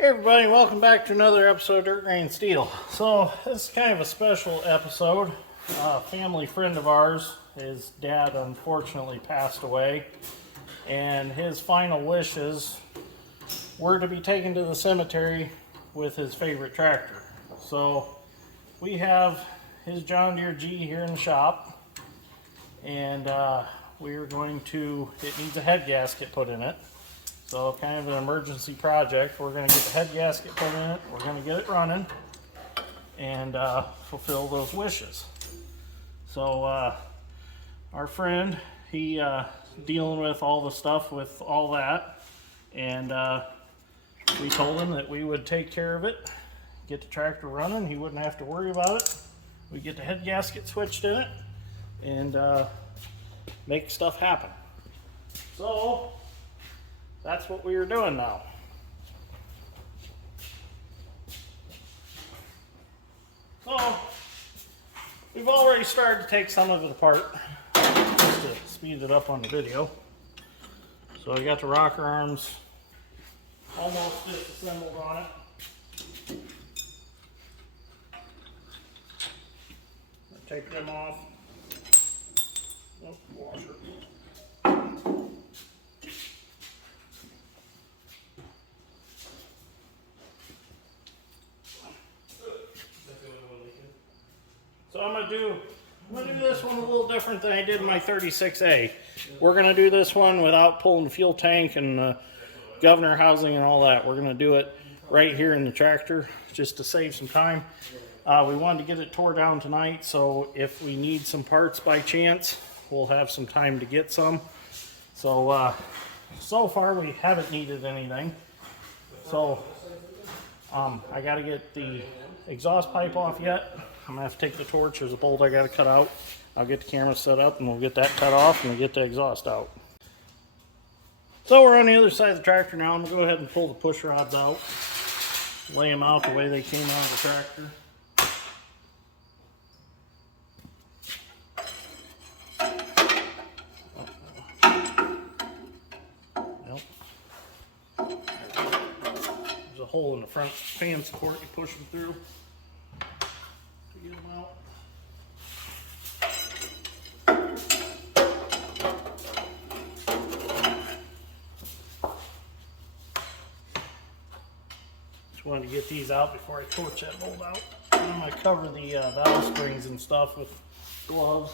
Hey everybody, welcome back to another episode of Dirt Grain Steel. So this is kind of a special episode. A family friend of ours, his dad unfortunately passed away, and his final wishes were to be taken to the cemetery with his favorite tractor. So we have his John Deere G here in the shop, and we are going to, it needs a head gasket put in it. So kind of an emergency project. We're going to get the head gasket put in it. We're going to get it running and fulfill those wishes. So our friend, he dealing with all the stuff with all that, and we told him that we would take care of it, get the tractor running. He wouldn't have to worry about it. We get the head gasket switched in it and make stuff happen. So that's what we are doing now. So we've already started to take some of it apart just to speed it up on the video. So I got the rocker arms almost disassembled on it. I'll take them off. Oh, washer. So I'm gonna do this one a little different than I did in my 36A. We're gonna do this one without pulling the fuel tank and governor housing and all that. We're gonna do it right here in the tractor just to save some time. We wanted to get it tore down tonight, so if we need some parts by chance, we'll have some time to get some. So so far we haven't needed anything. So I gotta get the exhaust pipe off yet. I'm gonna have to take the torch. There's a bolt I gotta cut out. I'll get the camera set up and we'll get that cut off and we'll get the exhaust out. So we're on the other side of the tractor now. I'm gonna go ahead and pull the push rods out, lay them out the way they came out of the tractor. There's a hole in the front fan support you push them through. Get them out. Just wanted to get these out before I torch that bolt out. And I'm going to cover the valve springs and stuff with gloves.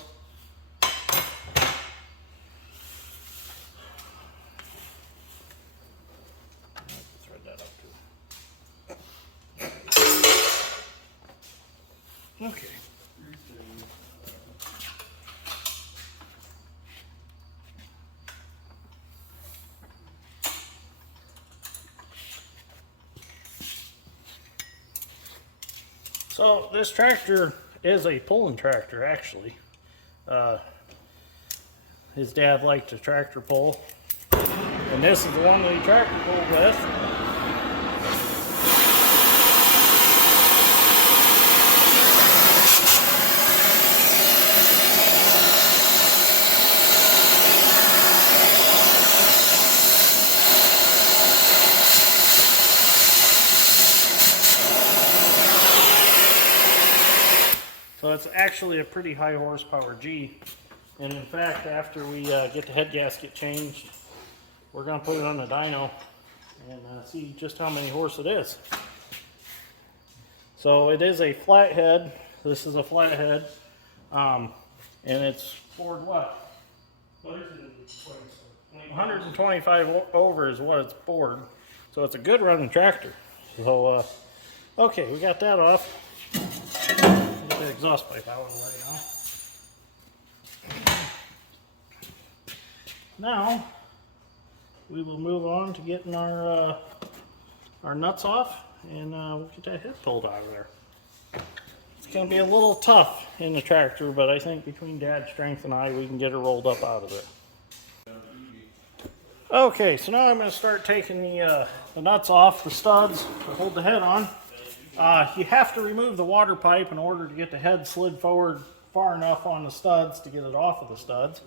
Thread that up too. Okay. So this tractor is a pulling tractor, actually. His dad liked to tractor pull, and this is the one that he tractor pulled with. So it's actually a pretty high horsepower G, and in fact after we get the head gasket changed, we're going to put it on the dyno and see just how many horse it is. So it is a flathead. This is a flathead, and it's bored what? What is it? 125 over is what it's bored. So it's a good running tractor. So okay, we got that off. Get the exhaust pipe out of the way now. Now we will move on to getting our nuts off, and we'll get that head pulled out of there. It's going to be a little tough in the tractor, but I think between Dad's strength and I, we can get it rolled up out of it. Okay, so now I'm going to start taking the nuts off the studs to hold the head on. You have to remove the water pipe in order to get the head slid forward far enough on the studs to get it off of the studs.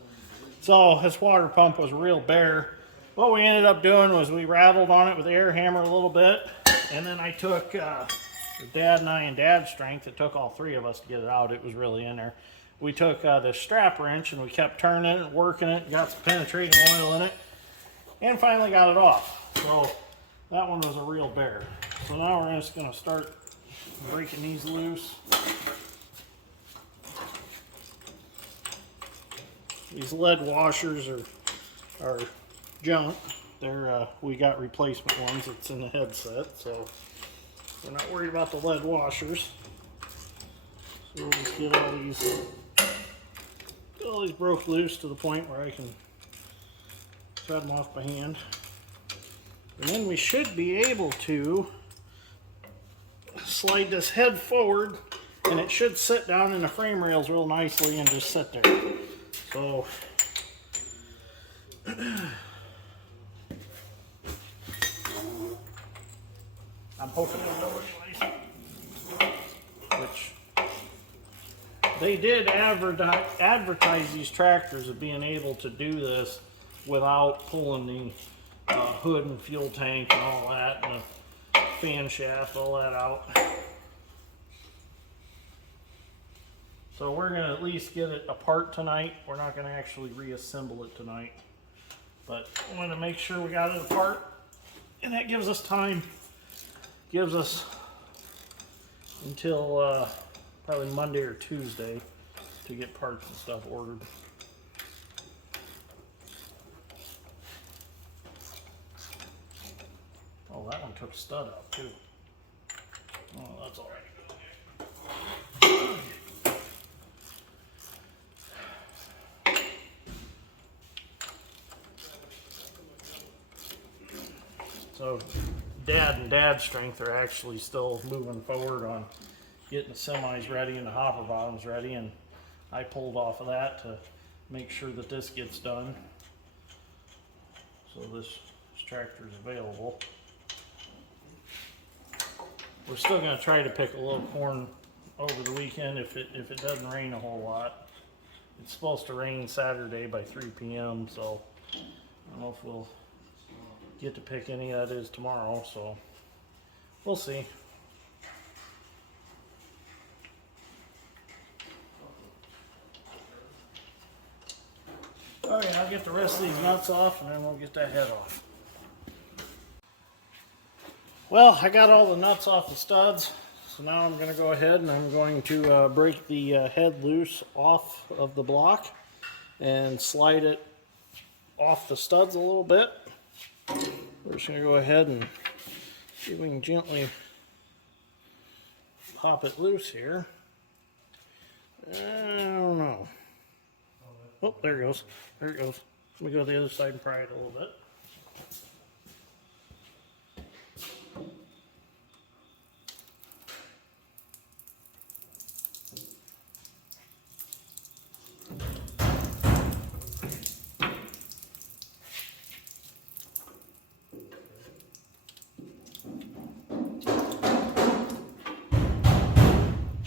So this water pump was real bare. What we ended up doing was we rattled on it with the air hammer a little bit, And then I took Dad and I and Dad's strength. It took all three of us to get it out. It was really in there. We took the strap wrench and we kept turning it, working it, got some penetrating oil in it, and finally got it off. So that one was a real bear. So now we're just going to start breaking these loose. These lead washers are junk. They're we got replacement ones that's in the headset, so we're not worried about the lead washers. So we'll just get all these broke loose to the point where I can thread them off by hand. And then we should be able to slide this head forward, and it should sit down in the frame rails real nicely and just sit there. So I'm hoping it'll go anyway. Which they did advertise these tractors as being able to do this without pulling the hood and fuel tank and all that, and the fan shaft, all that out. So we're going to at least get it apart tonight. We're not going to actually reassemble it tonight. But I want to make sure we got it apart. And that gives us time. Gives us until probably Monday or Tuesday to get parts and stuff ordered. Oh, that one took a stud out too. Oh, that's all right. So Dad and Dad's strength are actually still moving forward on getting the semis ready and the hopper bottoms ready, and I pulled off of that to make sure that this gets done. So this tractor is available. We're still going to try to pick a little corn over the weekend if it doesn't rain a whole lot. It's supposed to rain Saturday by 3 p.m. so I don't know if we'll get to pick any of that is tomorrow, so we'll see. Okay, I'll get the rest of these nuts off and then we'll get that head off. Well, I got all the nuts off the studs, so now I'm going to go ahead and I'm going to break the head loose off of the block and slide it off the studs a little bit. We're just going to go ahead and see if we can gently pop it loose here. I don't know. Oh, there it goes. There it goes. Let me go to the other side and pry it a little bit.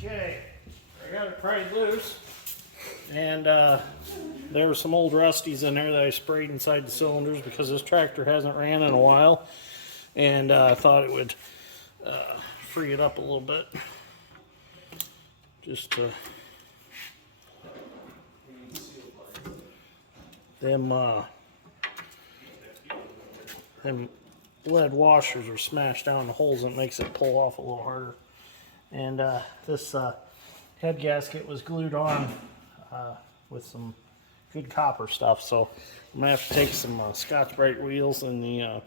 Okay, I got it pried loose, and there were some old rusties in there that I sprayed inside the cylinders because this tractor hasn't ran in a while, and I thought it would free it up a little bit. Just them lead washers are smashed down the holes, and it makes it pull off a little harder. And this head gasket was glued on with some good copper stuff, so I'm gonna have to take some Scotch-Brite wheels and the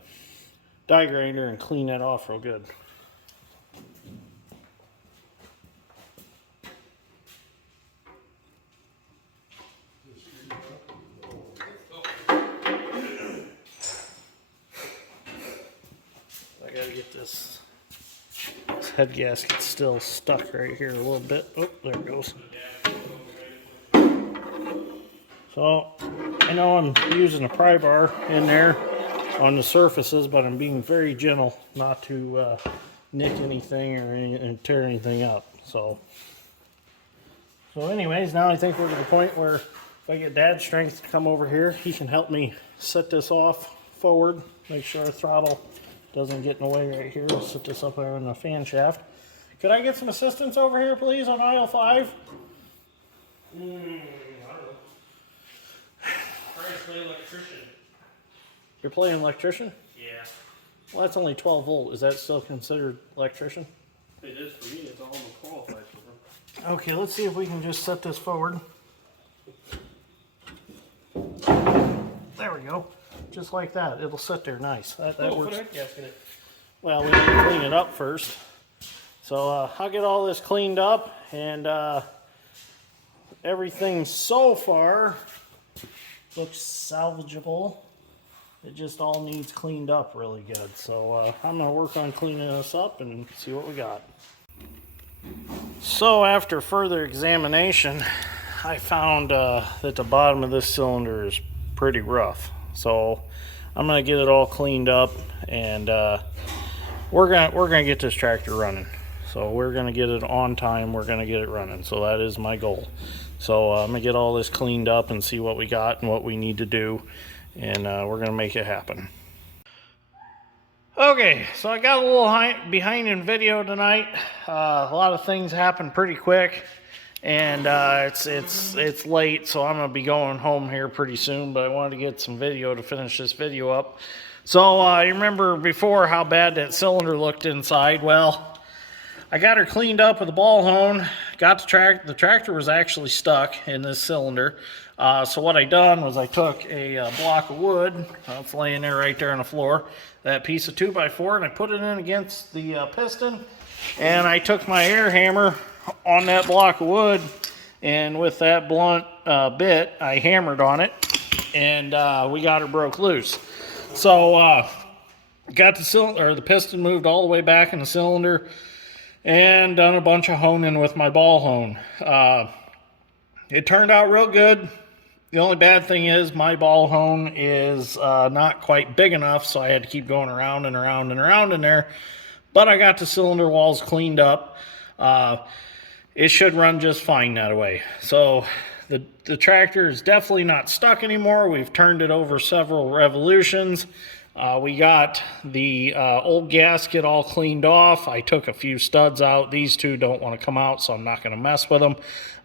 die grinder and clean that off real good. I gotta get this head gasket still stuck right here a little bit. Oh, there it goes. So I know I'm using a pry bar in there on the surfaces, but I'm being very gentle not to nick anything or tear anything up. So anyways, now I think we're to the point where if I get Dad's strength to come over here, he can help me set this off forward, make sure the throttle doesn't get in the way right here. I'll set this up there in the fan shaft. Could I get some assistance over here, please, on aisle 5? I don't know. Try to play electrician. You're playing electrician? Yeah. Well, that's only 12 volt. Is that still considered electrician? It is for me. It's all I'm qualified for. Okay, let's see if we can just set this forward. There we go. Just like that. It'll sit there nice. That works. Well, we need to clean it up first. So I'll get all this cleaned up, and everything so far looks salvageable. It just all needs cleaned up really good. So I'm going to work on cleaning this up and see what we got. So after further examination, I found that the bottom of this cylinder is pretty rough. So I'm going to get it all cleaned up, and we're gonna get this tractor running. So we're going to get it on time. We're going to get it running. So that is my goal. So I'm going to get all this cleaned up and see what we got and what we need to do. And we're going to make it happen. Okay, so I got a little behind in video tonight. A lot of things happened pretty quick. And it's late, so I'm going to be going home here pretty soon. But I wanted to get some video to finish this video up. So you remember before how bad that cylinder looked inside? Well, I got her cleaned up with a ball hone. Got the tractor was actually stuck in this cylinder. So what I done was I took a block of wood. It's laying there right there on the floor. That piece of 2x4, and I put it in against the piston. And I took my air hammer on that block of wood, and with that blunt bit, I hammered on it, and we got her broke loose. So got the cylinder, or the piston moved all the way back in the cylinder, and done a bunch of honing with my ball hone. It turned out real good. The only bad thing is my ball hone is not quite big enough, so I had to keep going around and around and around in there. But I got the cylinder walls cleaned up. It should run just fine that way. So the tractor is definitely not stuck anymore. We've turned it over several revolutions. We got the old gasket all cleaned off. I took a few studs out. These two don't want to come out, so I'm not going to mess with them.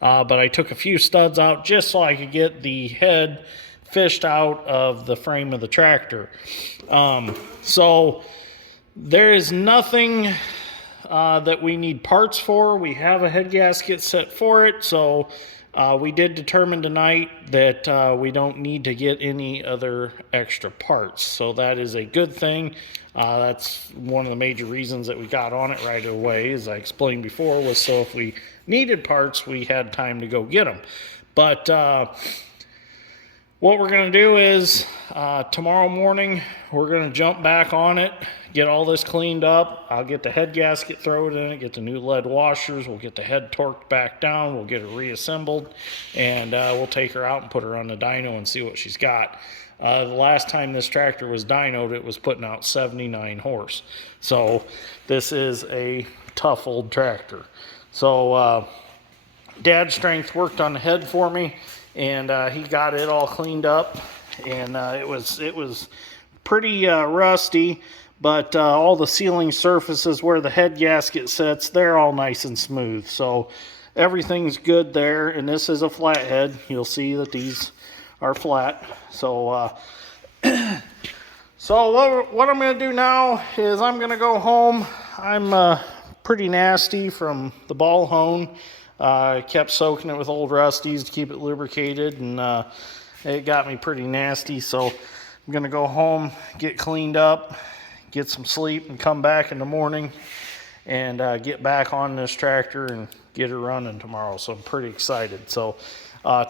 But I took a few studs out just so I could get the head fished out of the frame of the tractor. So there is nothing that we need parts for. We have a head gasket set for it, so we did determine tonight that we don't need to get any other extra parts. So that is a good thing. That's one of the major reasons that we got on it right away, as I explained before, was so if we needed parts, we had time to go get them. But what we're going to do is tomorrow morning, we're going to jump back on it, get all this cleaned up. I'll get the head gasket, throw it in it, get the new lead washers. We'll get the head torqued back down. We'll get it reassembled, and we'll take her out and put her on the dyno and see what she's got. The last time this tractor was dynoed, it was putting out 79 horse. So this is a tough old tractor. So Dad's Strength worked on the head for me, and he got it all cleaned up, and it was pretty rusty, but all the sealing surfaces where the head gasket sits, they're all nice and smooth. So everything's good there, and this is a flathead. You'll see that these are flat. So so what I'm going to do now is I'm going to go home. I'm pretty nasty from the ball hone. I kept soaking it with Old Rusty's to keep it lubricated, and it got me pretty nasty. So I'm going to go home, get cleaned up, get some sleep, and come back in the morning and get back on this tractor and get her running tomorrow. So I'm pretty excited. So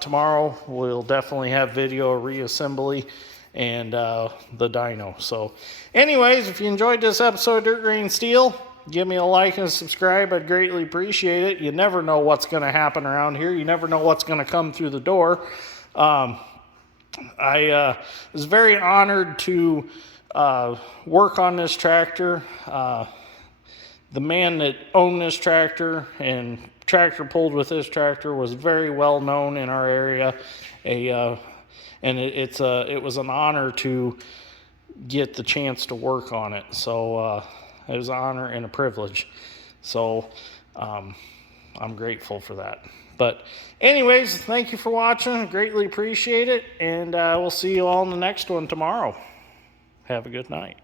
tomorrow we'll definitely have video reassembly and the dyno. So anyways, if you enjoyed this episode of Dirt Grain Steel, give me a like and a subscribe. I'd greatly appreciate it. You never know what's going to happen around here. You never know what's going to come through the door. I was very honored to work on this tractor. The man that owned this tractor and tractor pulled with this tractor was very well known in our area. And it was an honor to get the chance to work on it. So it was an honor and a privilege. So I'm grateful for that. But anyways, thank you for watching. Greatly appreciate it. And we'll see you all in the next one tomorrow. Have a good night.